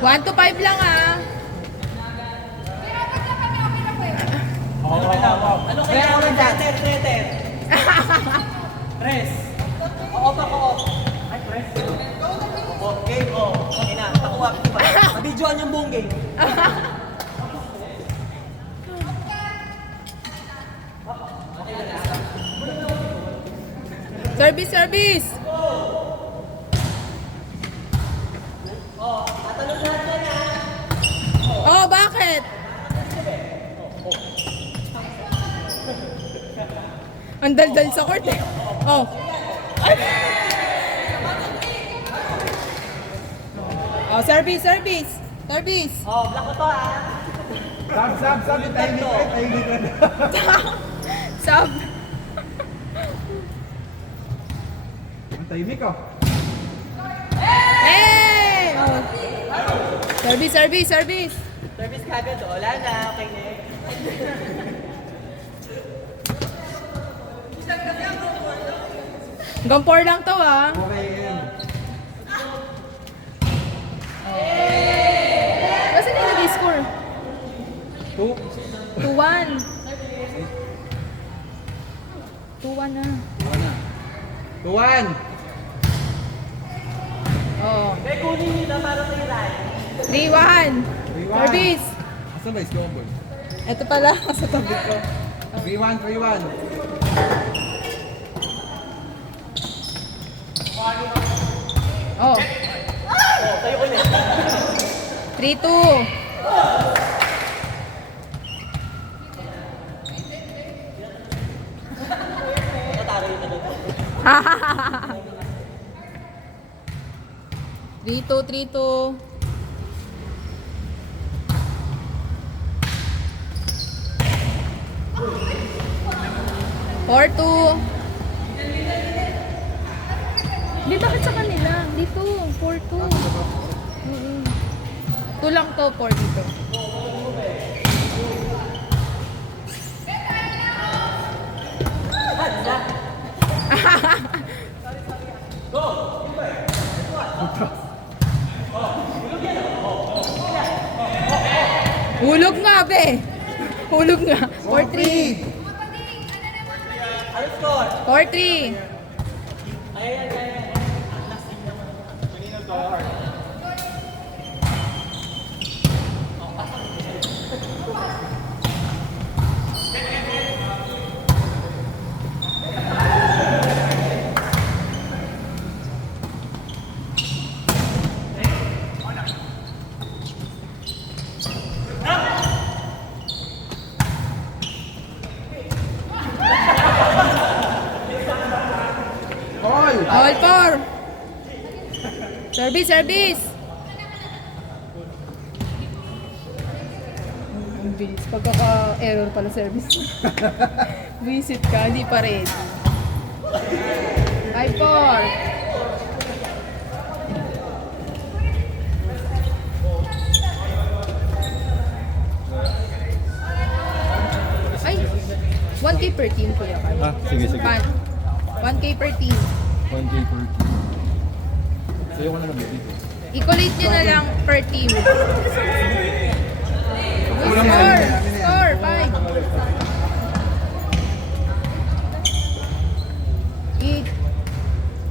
1 to 5 lang ah. Ano kaya ako ng treter? Press. Ko-off ako. Ay, press. Game, okay na. Nakuha ko ba? Mabidyoan yung buong game. Service, service! Tatanong natin na. Oh, bakit? Ang daldal sa court eh. Oh. Oh, service, service. Service. Block ko to Sab, tahimik ka na. Sub. Ang tahimik oh. Hey! Oh. Service, service, service. Service kagad. Wala na. Okay, next. Hanggang 4 lang to ah. Okay yan. Basta na nag-score? 2. 2-1. 2-1 na. 2-1. Oh. May kunin nila para sa ilan. 3-1. 3-1. Service. Asan ba yung scoreboard? Ito pala sa tabi ko. 3-1. Oh. Tayo ko na. 3-2. Nataro yung tagot. 3-2, 3-2. Four two. Di bakit sa kanila? Dito, 4-2. Two lang to, 4 dito. Hulog nga, be. Hulog nga. 4-3. Ano score? 4-3. Ayan. All 4. Service, service. Ang bilis. Pagkaka-error pala service. Visit ka, hindi pa rin. 5-4. Ay, 1K per team, kuya Carl. Ah, sige. 1K per team. 1K per team. Sa'yo ko na lang dito. I-collate nyo na lang per team. Kulang na Score! yun, namin na yan. Score! 5.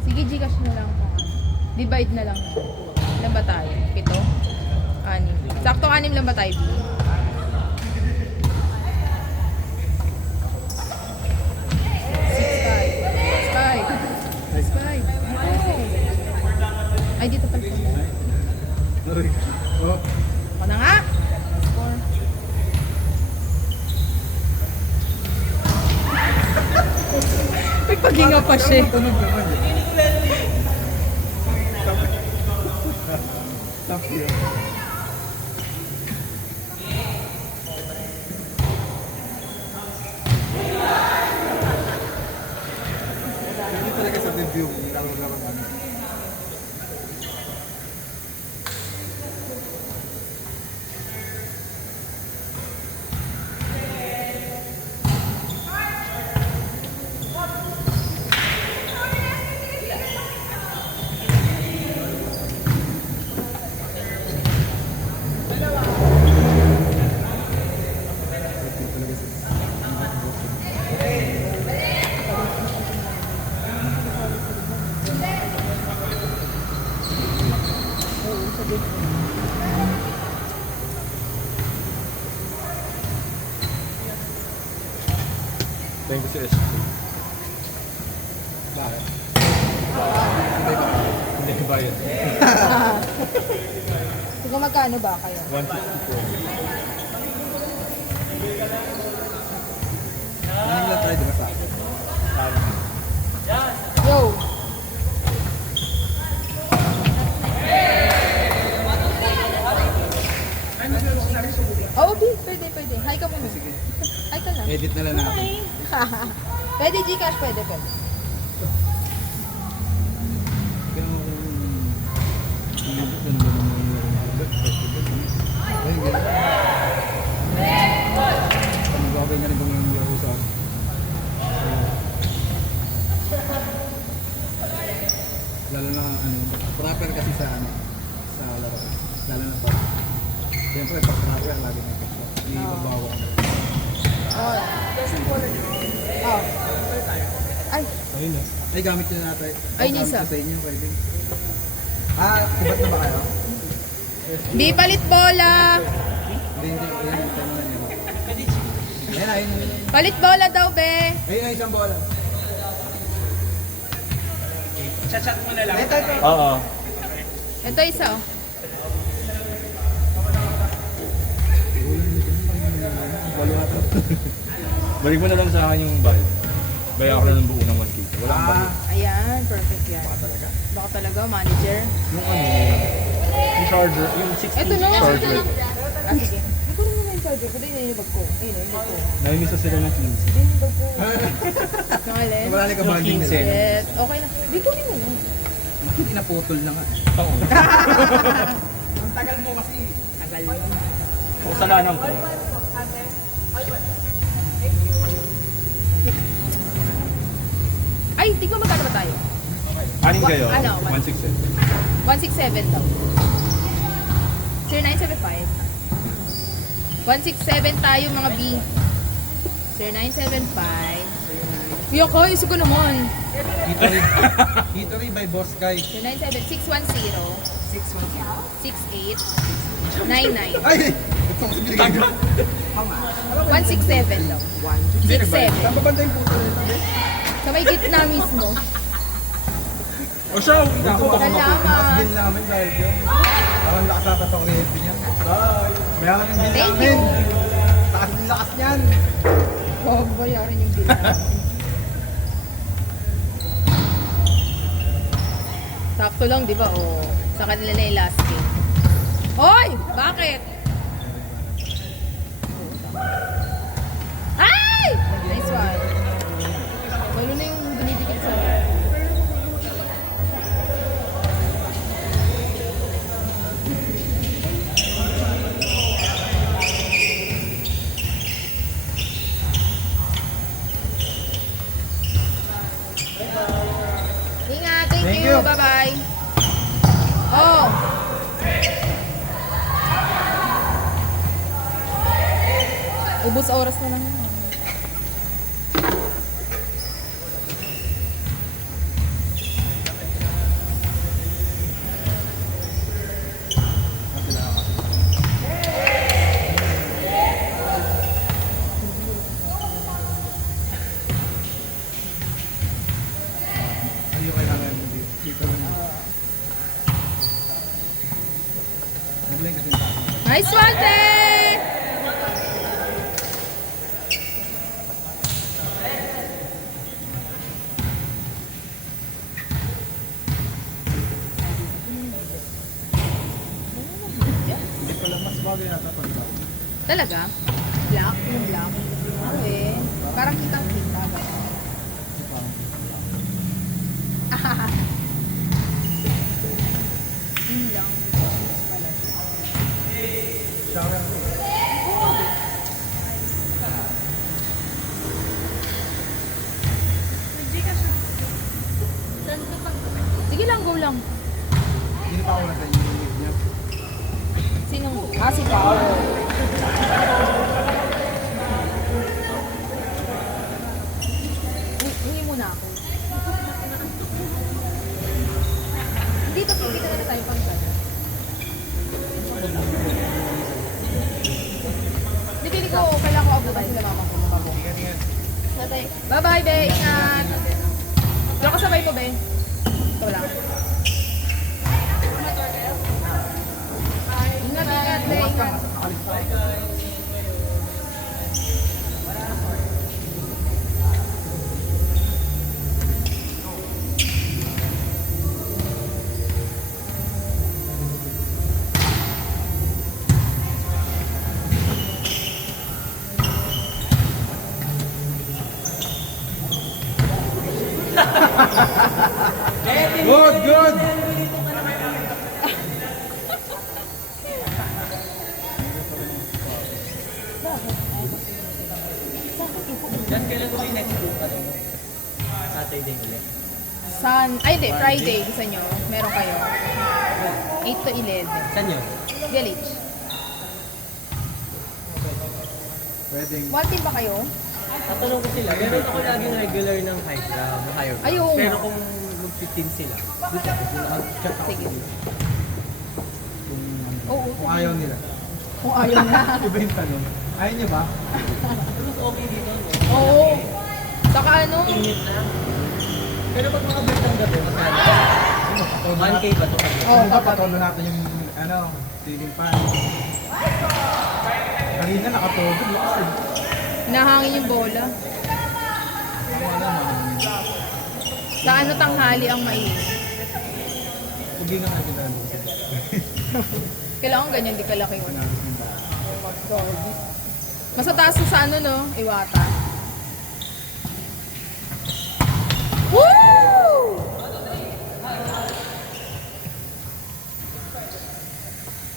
Sige, Gcash na lang. Divide na lang. Ilan ba tayo? 7? 6. Sakto 6 lang ba tayo? 6-5. Ay, dito pala. Sorry. Oh. Ako na nga. Score. May paghinga pa siya. Tunog naman eh. Top yun. Hindi talaga sa debut. Laro-laro namin. Thank you sa SC. Bakit? Hindi ba yun? Kung magkano ba kayo? 154. Ano lang tayo, di ba sa akin? Yo! Oo, pwede. Hi ka muna. Hi ka lang. Edit na lang natin. Pwede Gcash, pwede. Pag-gawin nga rin kung yung yung sa lalo na proper kasi sa sa laro. Lalo na pag siyempre pag proper lagi may kapso. Hindi babawa ka. Oh. Oh. Ay, Ayun na. Ay gamit nyo natin. Ay, Gamit Nisa. ko sa inyo pwede. Tibat na ba kayo? di palit bola! Hindi. Ayun, ito mo na niya. Ayun. Palit bola daw, be! Ayun, isang bola. Chat mo na lang. Oo. Ito isa, oh. Balik mo na lang sa akin yung bayad. Baya ako na ng buo ng 1K. Wala akong bayad. Ayan, perfect yan. Talaga? Baka talaga, manager. Yung ano, yung charger, yung 16 Ito na. charger. Ah, sige. Hindi ko naman yung charger ko. Dahil yung bag ko. Ayun, yung bag ko. Namimiss na sila ng 15. Hindi yung bag ko. Yung alin? Wala na kabanding nila. Shit. Okay na. Di ko rin mo. Hindi naputol na nga. Oo. Ang tagal mo kasi. Tagal mo. Kasalanan ko. Ay, tignan magkano ba tayo? Anin kayo? Ano? 167. 167 daw. Sir, 975. 167 tayo mga B. Sir, 975. Kuya ko, iso ko naman. Hitory by Boss Kai. Sir, 97. 610. 68. 99. Ay! Ito kasi binigay ko. 167 daw. 67. Saan ba banda yung puto nito? Sa may gitna mismo. O siya, Ako, baka Salamat. mapimas din namin dahil yun. Ako ang lakas nata sa kuryente niya. Mayaman yung bill Thank namin. you. Lakas din lakas niyan. Huwag bayaran yung bill natin. Sakto lang, di ba? O, sa kanila na yung last game. Hoy! Bakit? Ay! Nice one. Lalo na yung dinidikit sa Ingat, thank Thank you. you. Bye-bye. Oh. Ubus oras na lang. Ano yung kailangan mo dito lang. Nagulay kasi yung tao. Nice one, te! Hindi pala mas bagay yata pag tao. Talaga? Black? Yung black? Okay. Parang kitang-kita ba? Yun lang. Shower ako. Sige lang, go lang. Hindi na pa ako nasa yung live niya. Sinong? Ah, si Paul. Hingi muna ako. Hindi, pag hindi ka na tayo pang gano'n. be. Ingat. Diyan ka sabay mo, be. Ito lang. Ingat, ingat, be. Ingat. Good, good! Yan, kailan ko yung next book? Saturday ulit. Ay, hindi. Friday. Gusto nyo? Meron kayo. 8 to 11. Saan yun? Village. Pwedeng, One team ba kayo? Tatanong ko sila, meron ako laging regular ng higher ground. Ay, oo Pero nga. kung mag-15 sila, dito ako sila mag-chat ako. Sige. kung, Oo. kung ayaw nila. Kung ayaw na. Iba yung tanong. Ayaw niyo ba? Mas okay dito, no? Oo. Saka ano? Init na. Pero pag mga bertang gabi, magkano? 1K ba ito? Oo, Ano ba, kapag. patulo natin yung, ceiling fan. Kanina nakatulog, lakas eh. Hinahangin yung bola. Tama naman. Sa ano tanghali ang mainit. Huwag nga natin na Kailangan ganyan, di kalaki yun. Nabis ng bata. Mas mataas na sa ano, no? Iwata. Woo!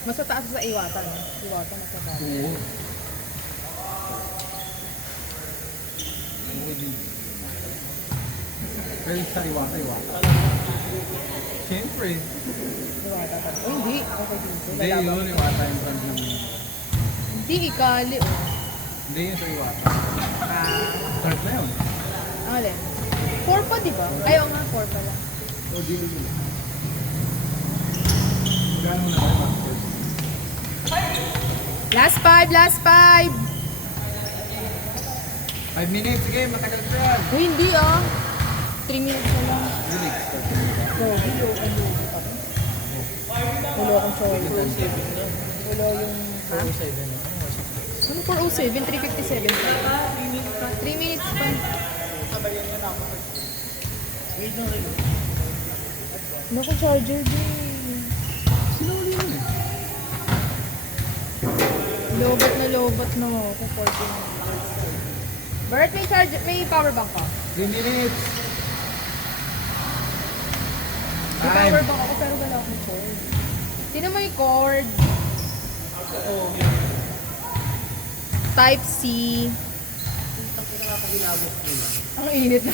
Mas mataas sa Iwata, no? Iwata, mas mataas. Oo. Oo din. Pero sa iwata. Siyempre. Iwata pa. Oh, hindi. Okay dito. Hindi Lalaban. yun, iwata yung brand ng... Hindi, ikali. Oh. Hindi yun sa iwata. Ah. Start na yun. Ang alin? 4 pa, di ba? Ayaw nga, 4 pa lang. O, dilo. Magkano mo na kayo, Masters? Last 5, last 5! 5 minutes, sige, matagal pa yan. Uy, hindi ah. 3 minutes na lang. Dilig. Logi, logi, logi pa rin. Wala akong choice. Wala yung... Ha? 7 na. Ano 407? 357 pa. 3 minutes pa. Ano kung charger din? Sinuli yun eh. Lobat na mo. Kung 14. Bert, may charger, may power bank ka? 3 minutes. May power bank ako pero wala akong cord. Sino mo yung cord? Oh. Type C. Ang init na.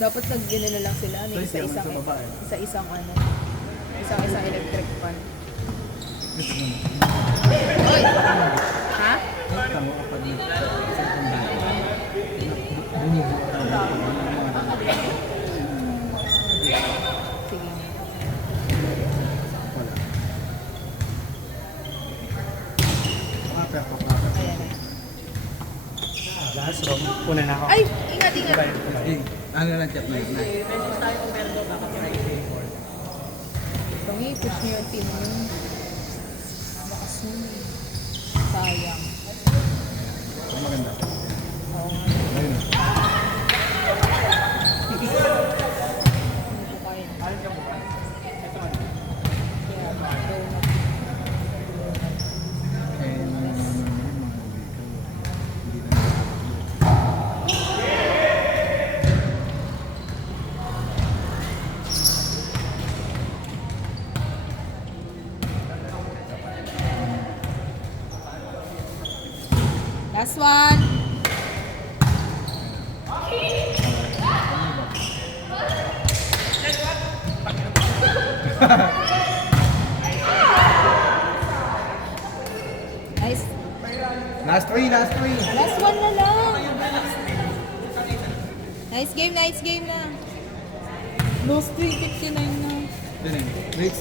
Dapat nag-gano na lang sila. May Guys, isa-isang sa baba, eh. isa-isang ano. Isa-isang electric fan. Oy! Ha? Tama kapag Sige. Ayan eh. Last room, una na ako. Ay! Ingat, ingat! Ano lang chat na yun? Pesos tayo kung meron daw baka Friday. Tangi, push niyo yung team niyo. Lakas mo. Sayang. Maganda. Oo nga. Ayun. Hindi ko kaya. Yeah, donut. Last one. Nice. Last three. Last one na lang. Nice game na. Lost 359 na. Dun eh. Wait.